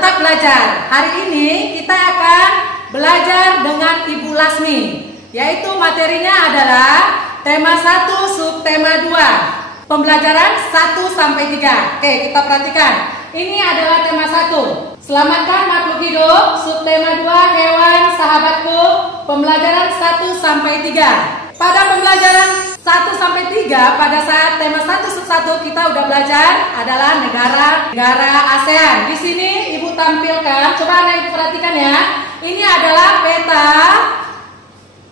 tetap belajar. Hari ini kita akan belajar dengan Ibu Lasmi, yaitu materinya adalah tema 1 subtema 2. Pembelajaran 1 sampai 3. Oke, kita perhatikan. Ini adalah tema 1. Selamatkan makhluk hidup. Subtema 2, hewan sahabatku. Pembelajaran 1 sampai 3. Pada pembelajaran 1 sampai 3, pada saat tema 1 sub 1 kita udah belajar adalah negara ASEAN. Di sini Ibu tampilkan, coba Anda Ibu perhatikan ya. Ini adalah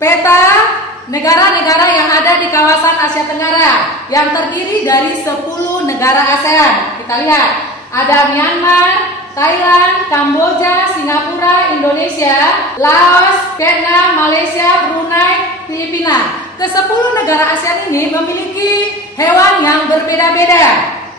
peta negara-negara yang ada di kawasan Asia Tenggara yang terdiri dari 10 negara ASEAN. Kita lihat, ada Myanmar, Thailand, Kamboja, Singapura, Indonesia, Laos, Vietnam, Malaysia, Brunei, Filipina. Ke-10 negara ASEAN ini memiliki hewan yang berbeda-beda.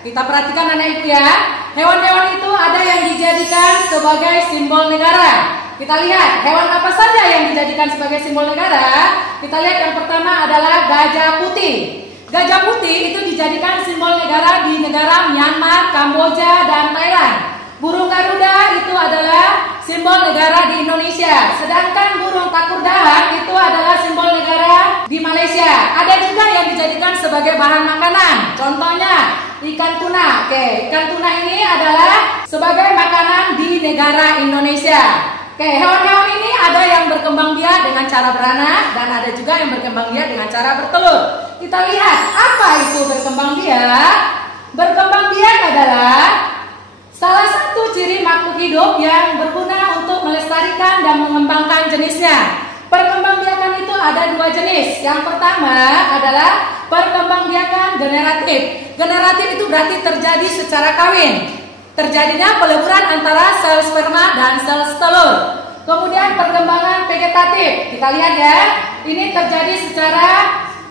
Kita perhatikan anak ibu ya. Hewan-hewan itu ada yang dijadikan sebagai simbol negara. Kita lihat hewan apa saja yang dijadikan sebagai simbol negara. Kita lihat yang pertama adalah gajah putih. Gajah putih itu dijadikan simbol negara di negara Myanmar, Kamboja, dan Thailand. Burung Garuda itu adalah simbol negara di Indonesia. Sedangkan burung takurdahan itu adalah simbol negara di Malaysia. Ada juga yang dijadikan sebagai bahan makanan. Contohnya ikan tuna. Oke, ikan tuna ini adalah sebagai makanan di negara Indonesia. Oke, hewan-hewan ini ada yang berkembang biak dengan cara beranak dan ada juga yang berkembang biak dengan cara bertelur. Kita lihat apa itu berkembang biak. Berkembang biak adalah salah satu ciri makhluk hidup yang berguna untuk melestarikan dan mengembangkan jenisnya. Perkembangbiakan itu ada 2 jenis. Yang pertama adalah perkembangbiakan generatif. Generatif itu berarti terjadi secara kawin. Terjadinya peleburan antara sel sperma dan sel telur. Kemudian perkembangan vegetatif. Kita lihat ya, ini terjadi secara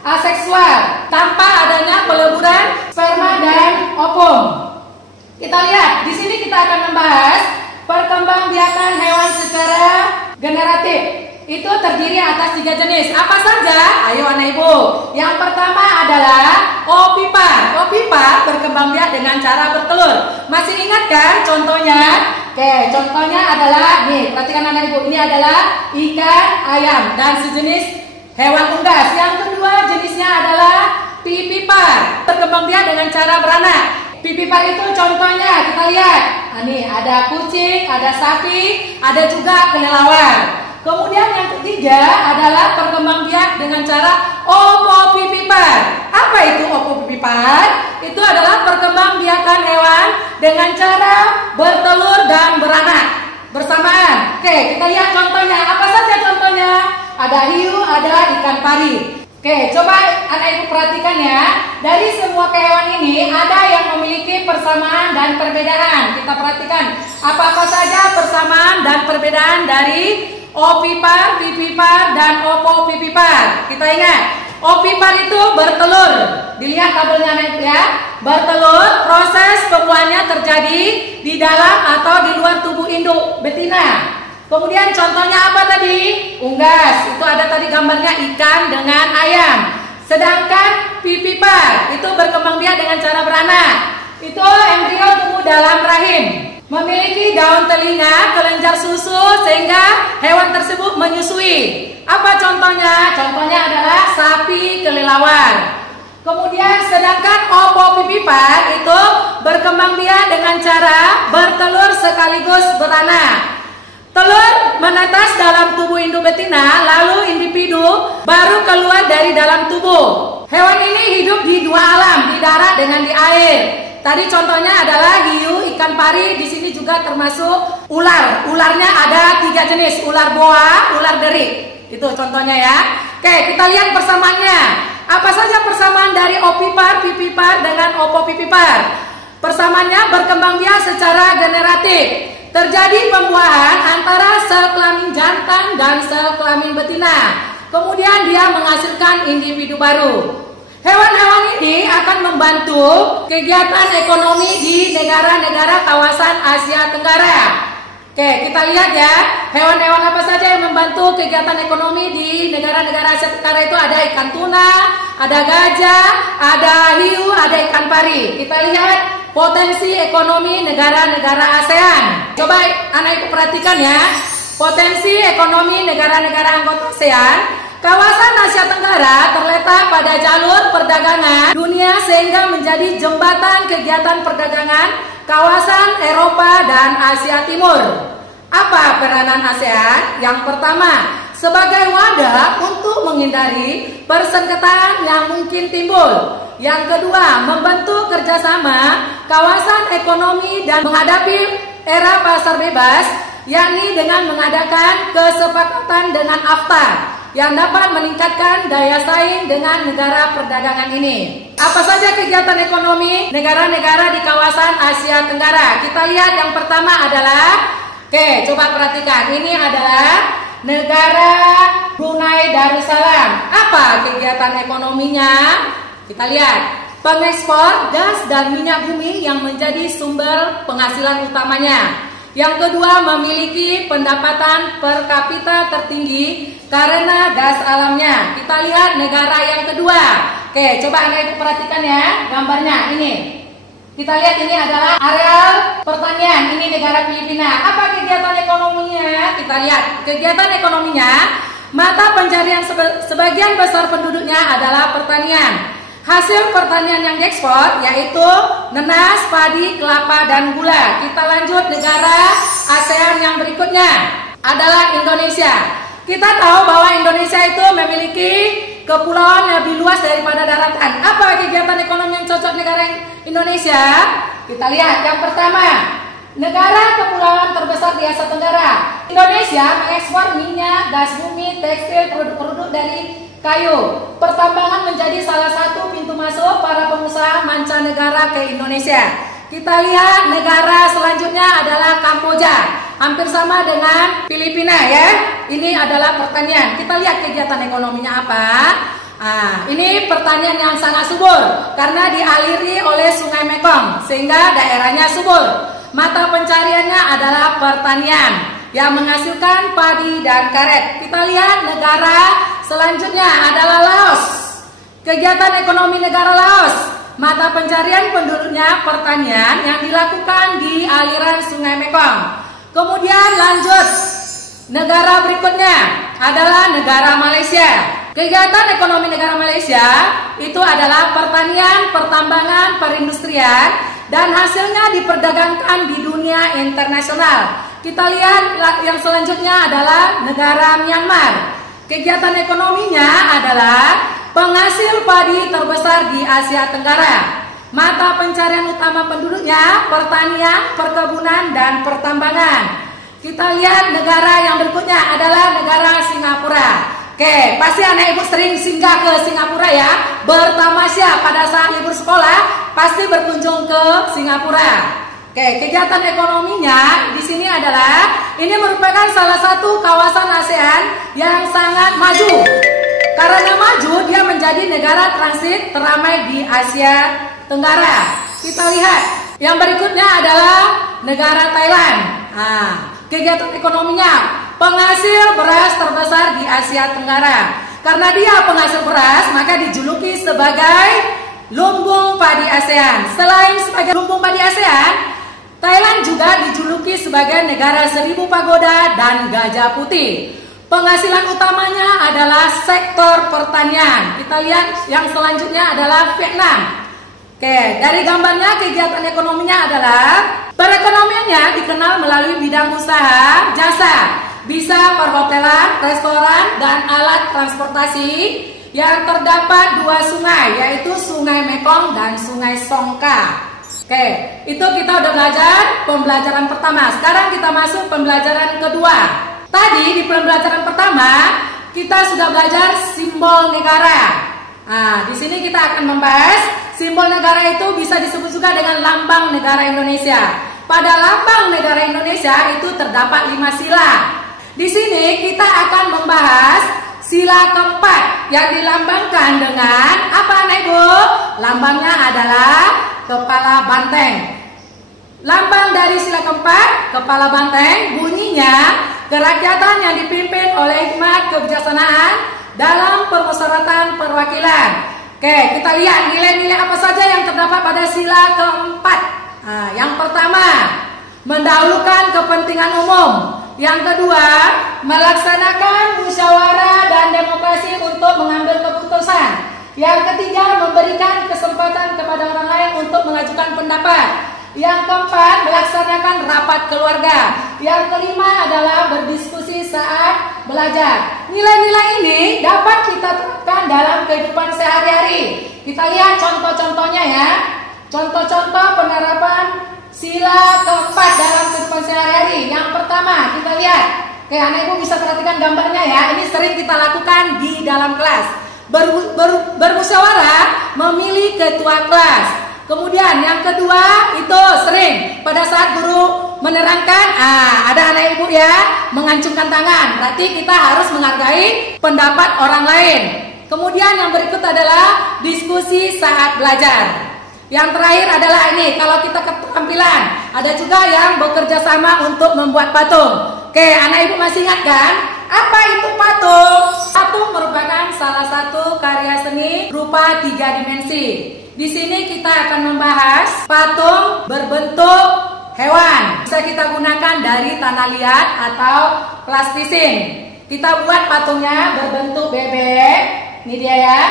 aseksual tanpa adanya peleburan sperma dan ovum. Kita lihat, di sini kita akan membahas perkembangbiakan hewan secara generatif. Itu terdiri atas 3 jenis. Apa saja? Ayo anak ibu. Yang pertama adalah opipar. Opipar berkembang biak dengan cara bertelur. Masih ingat kan contohnya? Oke, contohnya adalah nih, perhatikan anak ibu. Ini adalah ikan ayam dan sejenis hewan unggas. Yang kedua jenisnya adalah pipipar. Berkembang biak dengan cara beranak. Pipipar itu contohnya kita lihat. Nah, nih ada kucing, ada sapi, ada juga kelelawar. Kemudian yang ketiga adalah perkembang biak dengan cara opopipipar. Apa itu opopipipar? Itu adalah perkembang biakan hewan dengan cara bertelur dan beranak bersamaan. Oke, kita lihat contohnya. Apa saja contohnya? Ada hiu, ada ikan pari. Oke, coba anak ibu perhatikan ya. Dari semua hewan ini ada yang memiliki persamaan dan perbedaan. Kita perhatikan apa-apa saja persamaan dan perbedaan dari opipar, pipipar, dan opopipipar. Kita ingat, opipar itu bertelur. Dilihat tabelnya anak ibu ya. Bertelur, proses pembuahannya terjadi di dalam atau di luar tubuh induk betina. Kemudian contohnya apa tadi? Unggas. Itu ada tadi gambarnya ikan dengan ayam. Sedangkan pipipar itu berkembang biak dengan cara beranak. Itu embrio tumbuh dalam rahim. Memiliki daun telinga, kelenjar susu sehingga hewan tersebut menyusui. Apa contohnya? Contohnya adalah sapi kelelawar. Kemudian sedangkan opopipipar itu berkembang biak dengan cara bertelur sekaligus beranak. Telur menetas dalam tubuh induk betina, lalu individu baru keluar dari dalam tubuh. Hewan ini hidup di 2 alam, di darat dengan di air. Tadi contohnya adalah hiu, ikan pari, di sini juga termasuk ular. Ularnya ada 3 jenis, ular boa, ular derik. Itu contohnya ya. Oke, kita lihat persamaannya. Apa saja persamaan dari opipar, pipipar dengan opopipipar? Persamaannya berkembang biak secara generatif. Terjadi pembuahan antara sel kelamin jantan dan sel kelamin betina. Kemudian dia menghasilkan individu baru. Hewan-hewan ini akan membantu kegiatan ekonomi di negara-negara kawasan Asia Tenggara. Oke, kita lihat ya. Hewan-hewan apa saja yang membantu kegiatan ekonomi di negara-negara Asia Tenggara itu ada ikan tuna, ada gajah, ada hiu, ada ikan pari. Kita lihat potensi ekonomi negara-negara ASEAN. Coba anak ibu perhatikan ya. Potensi ekonomi negara-negara anggota ASEAN. Kawasan Asia Tenggara terletak pada jalur perdagangan dunia sehingga menjadi jembatan kegiatan perdagangan kawasan Eropa dan Asia Timur. Apa peranan ASEAN? Yang pertama, sebagai wadah untuk menghindari persengketaan yang mungkin timbul. Yang kedua, membentuk kerjasama kawasan ekonomi dan menghadapi era pasar bebas, yakni dengan mengadakan kesepakatan dengan AFTA yang dapat meningkatkan daya saing dengan negara perdagangan ini. Apa saja kegiatan ekonomi negara-negara di kawasan Asia Tenggara? Kita lihat yang pertama adalah, coba perhatikan, ini adalah negara Brunei Darussalam. Apa kegiatan ekonominya? Kita lihat, pengekspor gas dan minyak bumi yang menjadi sumber penghasilan utamanya. Yang kedua, memiliki pendapatan per kapita tertinggi karena gas alamnya. Kita lihat negara yang kedua. Coba Anda ibu perhatikan ya gambarnya ini. Kita lihat ini adalah areal pertanian. Ini negara Filipina. Apa kegiatan ekonominya? Kita lihat kegiatan ekonominya. Mata pencarian sebagian besar penduduknya adalah pertanian. Hasil pertanian yang diekspor yaitu nenas, padi, kelapa, dan gula. Kita lanjut negara ASEAN yang berikutnya adalah Indonesia. Kita tahu bahwa Indonesia itu memiliki kepulauan yang lebih luas daripada daratan. Apa kegiatan ekonomi yang cocok negara Indonesia? Kita lihat yang pertama, negara kepulauan terbesar di Asia Tenggara. Indonesia mengekspor minyak, gas bumi, tekstil, produk-produk dari kayu. Pertambangan menjadi salah satu pintu masuk para pengusaha mancanegara ke Indonesia. Kita lihat negara selanjutnya adalah Kamboja. Hampir sama dengan Filipina ya. Ini adalah pertanian. Kita lihat kegiatan ekonominya apa. Ini pertanian yang sangat subur karena dialiri oleh Sungai Mekong sehingga daerahnya subur. Mata pencariannya adalah pertanian yang menghasilkan padi dan karet. Kita lihat negara selanjutnya adalah Laos. Kegiatan ekonomi negara Laos, mata pencarian penduduknya pertanian yang dilakukan di aliran Sungai Mekong. Kemudian lanjut, negara berikutnya adalah negara Malaysia. Kegiatan ekonomi negara Malaysia itu adalah pertanian, pertambangan, perindustrian, dan hasilnya diperdagangkan di dunia internasional. Kita lihat yang selanjutnya adalah negara Myanmar. Kegiatan ekonominya adalah penghasil padi terbesar di Asia Tenggara. Mata pencarian utama penduduknya pertanian, perkebunan, dan pertambangan. Kita lihat negara yang berikutnya adalah negara Singapura. Pasti anak ibu sering singgah ke Singapura ya, bertamasya pada saat libur sekolah pasti berkunjung ke Singapura. Kegiatan ekonominya di sini adalah ini merupakan salah satu kawasan ASEAN yang sangat maju. Karena maju, dia menjadi negara transit teramai di Asia Tenggara. Kita lihat yang berikutnya adalah negara Thailand. Kegiatan ekonominya penghasil beras terbesar di Asia Tenggara. Karena dia penghasil beras, maka dijuluki sebagai lumbung padi ASEAN. Selain sebagai lumbung padi ASEAN, Thailand juga dijuluki sebagai negara 1000 pagoda dan gajah putih. Penghasilan utamanya adalah sektor pertanian. Kita lihat yang selanjutnya adalah Vietnam. Dari gambarnya kegiatan ekonominya adalah perekonomiannya dikenal melalui bidang usaha, jasa, bisa perhotelan, restoran, dan alat transportasi yang terdapat 2 sungai, yaitu Sungai Mekong dan Sungai Songka. Itu kita udah belajar pembelajaran pertama. Sekarang kita masuk pembelajaran kedua. Tadi di pembelajaran pertama kita sudah belajar simbol negara. Di sini kita akan membahas simbol negara itu bisa disebut juga dengan lambang negara Indonesia. Pada lambang negara Indonesia itu terdapat 5 sila. Di sini kita akan membahas sila keempat yang dilambangkan dengan apa, Anak Ibu? Lambangnya adalah kepala banteng. Lambang dari sila keempat, kepala banteng, bunyinya kerakyatan yang dipimpin oleh hikmat kebijaksanaan dalam permusyawaratan perwakilan. Kita lihat nilai-nilai apa saja yang terdapat pada sila keempat. Nah, yang pertama, mendahulukan kepentingan umum. Yang kedua, melaksanakan musyawarah dan demokrasi untuk mengambil keputusan. Yang ketiga, memberikan kesempatan kepada orang lain untuk mengajukan pendapat. Yang keempat, melaksanakan rapat keluarga. Yang kelima adalah berdiskusi saat belajar. Nilai-nilai ini dapat kita terapkan dalam kehidupan sehari-hari. Kita lihat contoh-contohnya ya. Contoh-contoh penerapan sila keempat dalam kehidupan sehari-hari. Yang pertama, kita lihat. Oke, anak ibu bisa perhatikan gambarnya ya. Ini sering kita lakukan di dalam kelas. Bermusyawarah memilih ketua kelas. Kemudian yang kedua itu sering pada saat guru menerangkan, ada anak ibu ya mengacungkan tangan. Berarti kita harus menghargai pendapat orang lain. Kemudian yang berikut adalah diskusi saat belajar. Yang terakhir adalah ini, kalau kita keterampilan, ada juga yang bekerja sama untuk membuat patung. Oke, anak ibu masih ingat kan? Apa itu patung? Patung merupakan salah satu karya seni berupa 3 dimensi. Di sini kita akan membahas patung berbentuk hewan. Bisa kita gunakan dari tanah liat atau plastisin. Kita buat patungnya berbentuk bebek. Ini dia ya.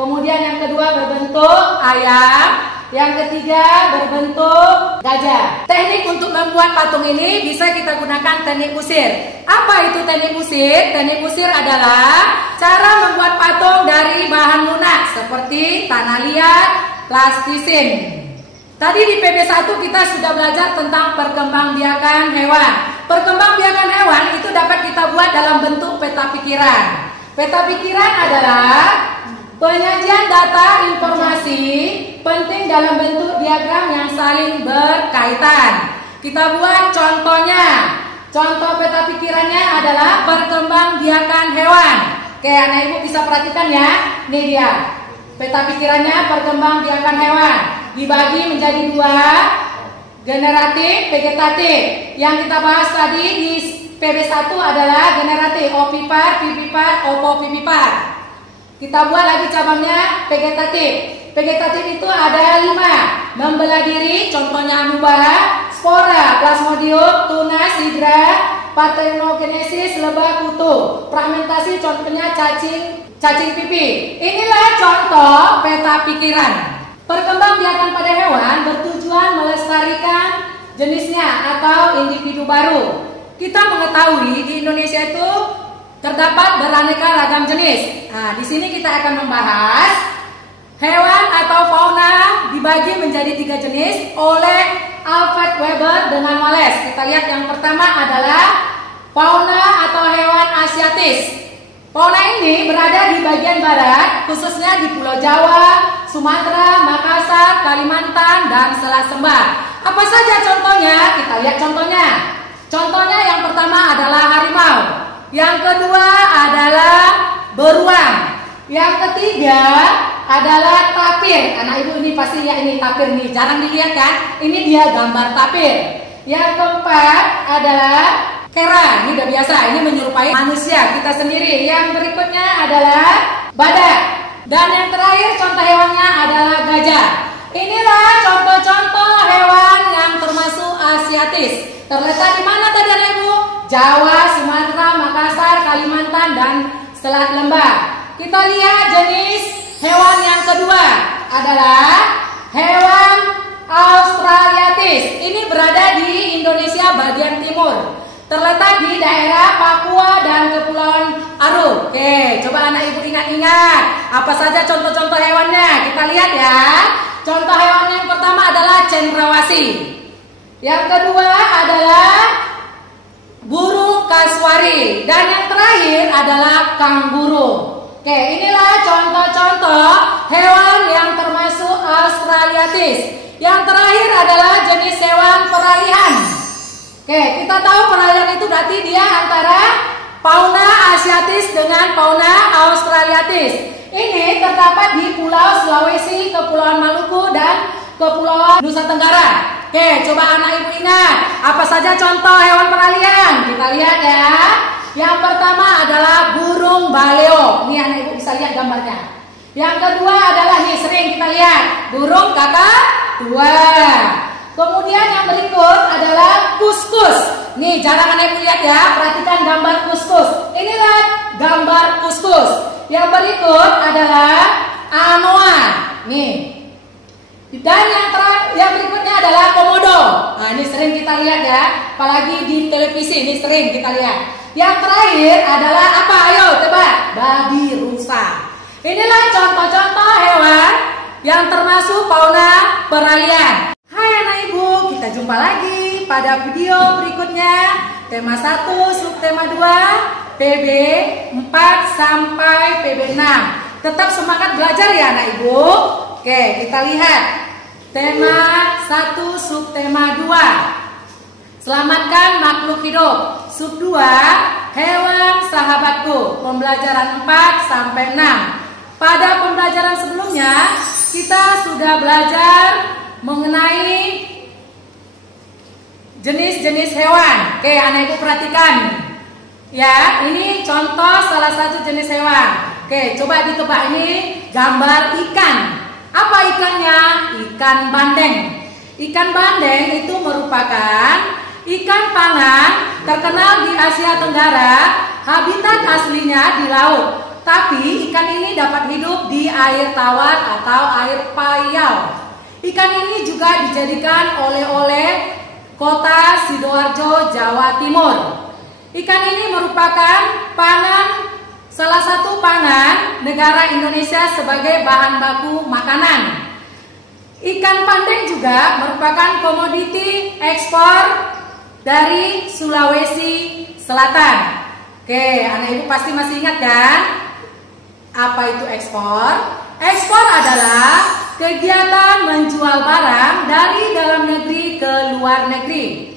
Kemudian yang kedua berbentuk ayam. Yang ketiga berbentuk gajah. Teknik untuk membuat patung ini bisa kita gunakan teknik usir. Apa itu teknik usir? Teknik usir adalah cara membuat patung dari bahan lunak seperti tanah liat, plastisin. Tadi di PB1 kita sudah belajar tentang perkembangbiakan hewan. Perkembangbiakan hewan itu dapat kita buat dalam bentuk peta pikiran. Peta pikiran adalah penyajian data informasi penting dalam bentuk diagram yang saling berkaitan. Kita buat contohnya. Contoh peta pikirannya adalah perkembangbiakan hewan. Oke, anak ibu bisa perhatikan ya. Ini dia. Peta pikirannya perkembangbiakan hewan. Dibagi menjadi 2, generatif, vegetatif. Yang kita bahas tadi di PB1 adalah generatif, ovipar, vivipar, opovivipar. Kita buat lagi cabangnya vegetatif. Vegetatif itu ada 5. Membelah diri, contohnya amuba, spora, plasmodium, tunas, hidra, parthenogenesis, lebah, kutu. Fragmentasi contohnya cacing pipi. Inilah contoh peta pikiran. Perkembangbiakan pada hewan bertujuan melestarikan jenisnya atau individu baru. Kita mengetahui di Indonesia itu terdapat beraneka ragam jenis. Nah, di sini kita akan membahas hewan atau fauna dibagi menjadi 3 jenis oleh Alfred Weber dengan Wallace. Kita lihat yang pertama adalah fauna atau hewan asiatis. Fauna ini berada di bagian barat, khususnya di Pulau Jawa, Sumatera, Makassar, Kalimantan, dan Selat Sumba. Apa saja contohnya? Kita lihat contohnya. Contohnya yang pertama adalah harimau. Yang kedua adalah beruang. Yang ketiga adalah tapir. Anak ibu ini pasti lihat ini tapir nih, jarang dilihat kan? Ini dia gambar tapir. Yang keempat adalah kera. Ini udah biasa, ini menyerupai manusia kita sendiri. Yang berikutnya adalah badak. Dan yang terakhir contoh hewannya adalah gajah. Inilah contoh-contoh hewan yang termasuk asiatis. Terletak di mana tadi anak ibu? Jawa, Sumatera, Makassar, Kalimantan, dan Selat Lembah. Kita lihat jenis hewan yang kedua adalah hewan Australiatis. Ini berada di Indonesia bagian timur. Terletak di daerah Papua dan Kepulauan Aru. Oke, coba anak ibu ingat-ingat apa saja contoh-contoh hewannya. Kita lihat ya. Contoh hewan yang pertama adalah cendrawasih. Yang kedua adalah burung kasuari. Dan yang terakhir adalah kanguru. Oke, inilah contoh-contoh hewan yang termasuk Australiatis. Yang terakhir adalah jenis hewan peralihan. Oke, kita tahu peralihan itu berarti dia antara fauna asiatis dengan fauna australiatis. Ini terdapat di Pulau Sulawesi, Kepulauan Maluku, dan Kepulauan Nusa Tenggara. Oke, coba anak ibu ingat apa saja contoh hewan peralihan. Kita lihat ya. Yang pertama adalah burung baleo. Ini anak ibu bisa lihat gambarnya. Yang kedua adalah nih sering kita lihat burung kakak tua. Kemudian yang berikut adalah kuskus. Nih, jangan Anak Ibu lihat ya, perhatikan gambar kuskus. Inilah gambar kuskus. Yang berikut adalah anoa. Nih. Dan yang berikutnya adalah komodo. Nah, ini sering kita lihat ya, apalagi di televisi ini sering kita lihat. Yang terakhir adalah apa? Ayo tebak. Babi rusa. Inilah contoh-contoh hewan yang termasuk fauna peralihan. Hai Anak Ibu, kita jumpa lagi pada video berikutnya. Tema 1, subtema 2, PB 4 sampai PB 6. Tetap semangat belajar ya Anak Ibu. Oke, kita lihat tema 1, subtema 2. Selamatkan makhluk hidup. Sub 2, hewan sahabatku. Pembelajaran 4 sampai 6. Pada pembelajaran sebelumnya, kita sudah belajar mengenai jenis-jenis hewan. Oke, Anak Ibu perhatikan. Ya, ini contoh salah satu jenis hewan. Oke, coba ditebak, ini gambar ikan. Apa ikannya? Ikan bandeng. Ikan bandeng itu merupakan ikan pangan terkenal di Asia Tenggara. Habitat aslinya di laut. Tapi ikan ini dapat hidup di air tawar atau air payau. Ikan ini juga dijadikan oleh-oleh kota Sidoarjo, Jawa Timur. Ikan ini merupakan salah satu pangan negara Indonesia sebagai bahan baku makanan. Ikan bandeng juga merupakan komoditi ekspor dari Sulawesi Selatan. Oke, Anak Ibu pasti masih ingat kan? Apa itu ekspor? Ekspor adalah kegiatan menjual barang dari dalam negeri ke luar negeri.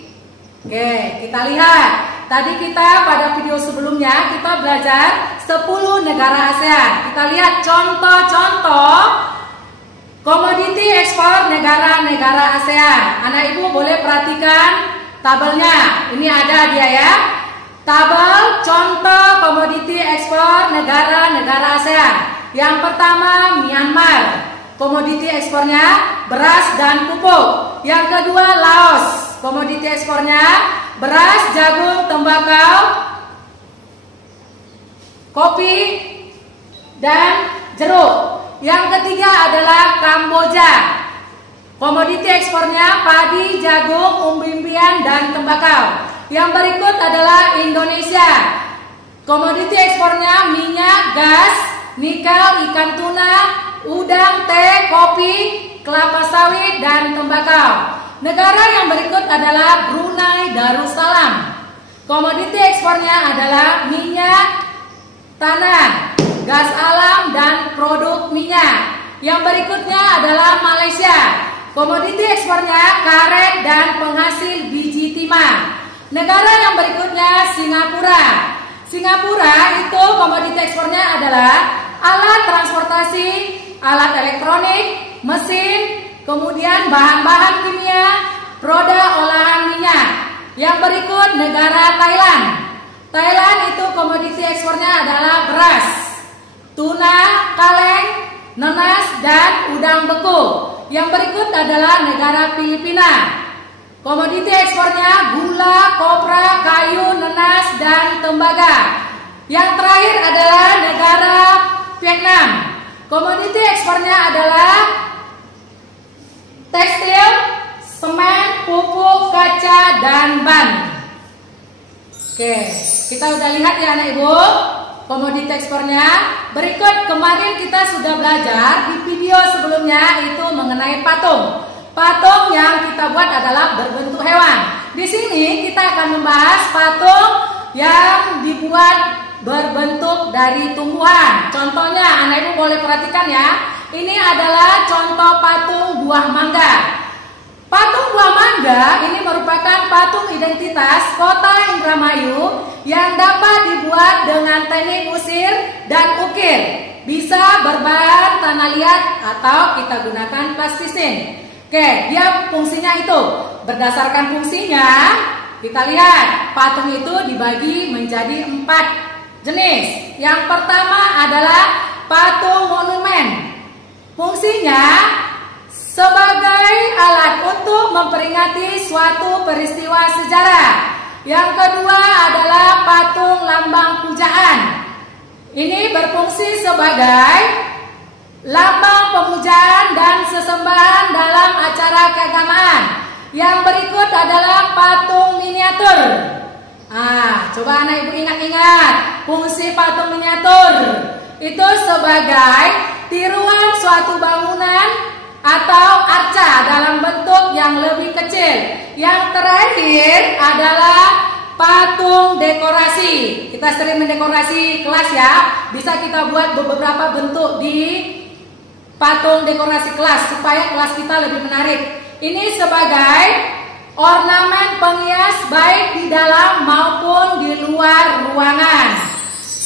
Oke, kita lihat. Tadi kita pada video sebelumnya kita belajar 10 negara ASEAN. Kita lihat contoh-contoh komoditi ekspor negara-negara ASEAN. Anak Ibu boleh perhatikan tabelnya. Ini ada dia ya. Tabel contoh komoditi ekspor negara-negara ASEAN. Yang pertama Myanmar. Komoditi ekspornya beras dan pupuk. Yang kedua Laos. Komoditi ekspornya beras, jagung, tembakau, kopi, dan jeruk. Yang ketiga adalah Kamboja. Komoditi ekspornya padi, jagung, umbi-umbian, dan tembakau. Yang berikut adalah Indonesia. Komoditi ekspornya minyak, gas, nikel, ikan tuna, udang, teh, kopi, kelapa sawit, dan tembakau. Negara yang berikut adalah Brunei Darussalam. Komoditi ekspornya adalah minyak tanah, gas alam, dan produk minyak. Yang berikutnya adalah Malaysia. Komoditi ekspornya karet dan penghasil biji timah. Negara yang berikutnya Singapura. Singapura itu komoditi ekspornya adalah alat transportasi, alat elektronik, mesin, kemudian bahan-bahan kimia, produk olahan minyak. Yang berikut negara Thailand. Thailand itu komoditi ekspornya adalah beras, tuna, kaleng, nanas, dan udang beku. Yang berikut adalah negara Filipina. Komoditi ekspornya gula, kopra, kayu, nanas, dan tembaga. Yang terakhir adalah negara Vietnam. Komoditi ekspornya adalah tekstil, semen, pupuk, kaca, dan ban. Oke, kita udah lihat ya Anak Ibu komoditi ekspornya. Berikut kemarin kita sudah belajar di video sebelumnya itu mengenai patung. Patung yang kita buat adalah berbentuk hewan. Di sini kita akan membahas patung yang dibuat berbentuk dari tumbuhan. Contohnya Anak Ibu boleh perhatikan ya. Ini adalah contoh patung buah mangga. Patung buah mangga ini merupakan patung identitas kota Indramayu yang dapat dibuat dengan teknik usir dan ukir. Bisa berbahan tanah liat atau kita gunakan plastisin. Oke, dia fungsinya itu. Berdasarkan fungsinya, kita lihat patung itu dibagi menjadi 4 jenis. Yang pertama adalah patung monumen. Fungsinya sebagai alat untuk memperingati suatu peristiwa sejarah. Yang kedua adalah patung lambang pujaan. Ini berfungsi sebagai lambang pemujaan dan sesembahan dalam acara keagamaan. Yang berikut adalah patung miniatur. Coba anak ibu ingat-ingat fungsi patung miniatur. Itu sebagai tiruan suatu bangunan atau arca dalam bentuk yang lebih kecil. Yang terakhir adalah patung dekorasi. Kita sering mendekorasi kelas ya. Bisa kita buat beberapa bentuk di patung dekorasi kelas supaya kelas kita lebih menarik. Ini sebagai ornamen penghias baik di dalam maupun di luar ruangan.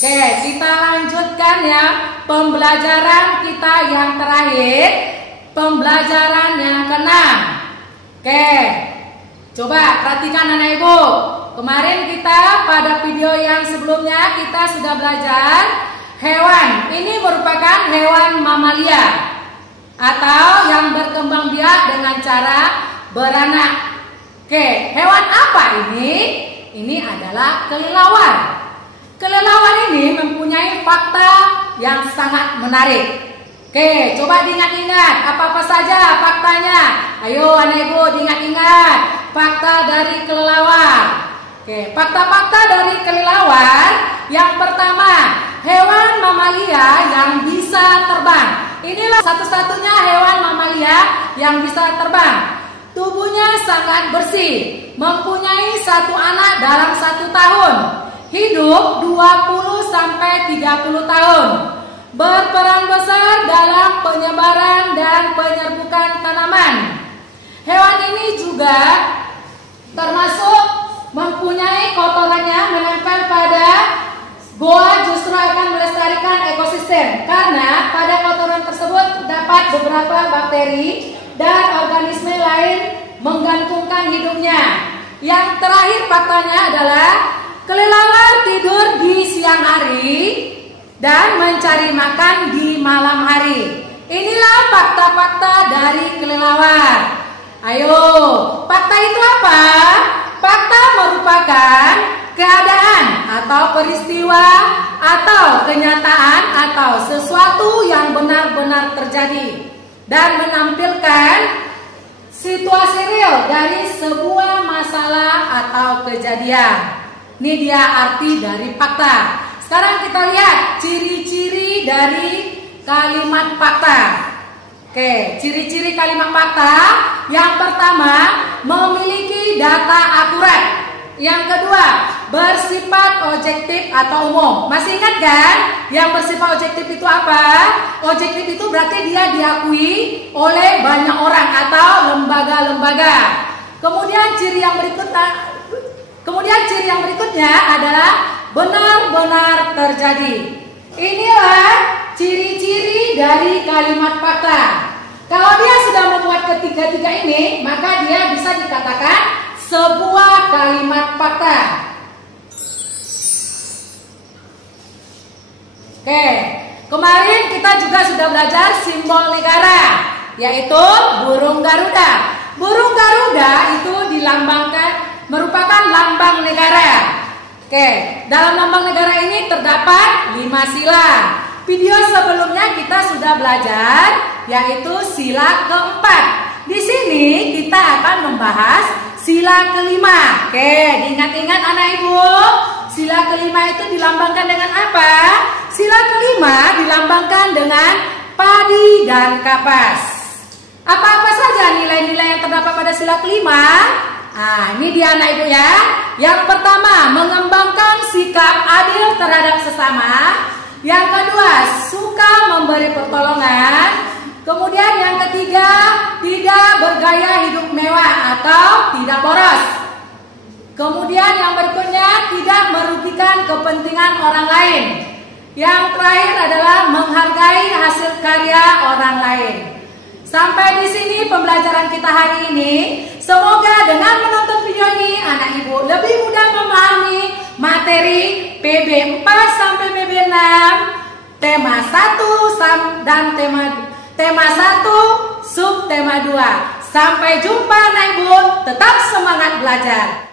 Oke, kita lanjutkan ya pembelajaran kita yang terakhir, pembelajaran yang ke-6. Oke, coba perhatikan anak ibu. Kemarin kita pada video yang sebelumnya kita sudah belajar hewan. Ini merupakan hewan mamalia atau yang berkembang biak dengan cara beranak. Oke, hewan apa ini? Ini adalah kelelawar. Kelelawar ini mempunyai fakta yang sangat menarik. Oke, coba diingat-ingat apa-apa saja faktanya. Ayo anak ibu diingat-ingat fakta dari kelelawar. Oke, fakta-fakta dari kelelawar. Yang pertama, hewan mamalia yang bisa terbang. Inilah satu-satunya hewan mamalia yang bisa terbang. Tubuhnya sangat bersih, mempunyai satu anak dalam 1 tahun, hidup 20-30 tahun, berperan besar dalam penyebaran dan penyerbukan tanaman. Hewan ini juga termasuk mempunyai kotorannya menempel pada goa, justru akan melestarikan ekosistem karena pada kotoran tersebut dapat beberapa bakteri dan organisme lain menggantungkan hidupnya. Yang terakhir faktanya adalah kelelawar tidur di siang hari dan mencari makan di malam hari. Inilah fakta-fakta dari kelelawar. Ayo, fakta itu apa? Fakta merupakan keadaan atau peristiwa atau kenyataan atau sesuatu yang benar-benar terjadi dan menampilkan situasi real dari sebuah masalah atau kejadian. Ini dia arti dari fakta. Sekarang kita lihat ciri-ciri dari kalimat fakta. Oke, ciri-ciri kalimat fakta. Yang pertama, memiliki data akurat. Yang kedua, bersifat objektif atau umum. Masih ingat kan? Yang bersifat objektif itu apa? Objektif itu berarti dia diakui oleh banyak orang atau lembaga-lembaga. Kemudian ciri yang berikutnya adalah benar-benar terjadi. Inilah ciri-ciri dari kalimat fakta. Kalau dia sudah membuat ketiga-tiga ini, maka dia bisa dikatakan sebuah kalimat fakta. Oke, kemarin kita juga sudah belajar simbol negara, yaitu burung Garuda. Burung Garuda itu dilambangkan merupakan lambang negara. Oke, dalam lambang negara ini terdapat 5 sila. Video sebelumnya kita sudah belajar, yaitu sila keempat. Di sini kita akan membahas sila kelima. Oke, diingat-ingat anak ibu. Sila kelima itu dilambangkan dengan apa? Sila kelima dilambangkan dengan padi dan kapas. Apa-apa saja nilai-nilai yang terdapat pada sila kelima? Ini dia anak ibu ya. Yang pertama, mengembangkan sikap adil terhadap sesama. Yang kedua, suka memberi pertolongan. Kemudian yang ketiga, tidak bergaya hidup mewah atau tidak boros. Kemudian yang berikutnya, tidak merugikan kepentingan orang lain. Yang terakhir adalah menghargai hasil karya orang lain. Sampai di sini pembelajaran kita hari ini. Semoga dengan menonton video ini anak ibu lebih mudah memahami materi PB 4 sampai PB 6, tema 1 dan tema 1 subtema tema 2. Sampai jumpa Naibu, tetap semangat belajar.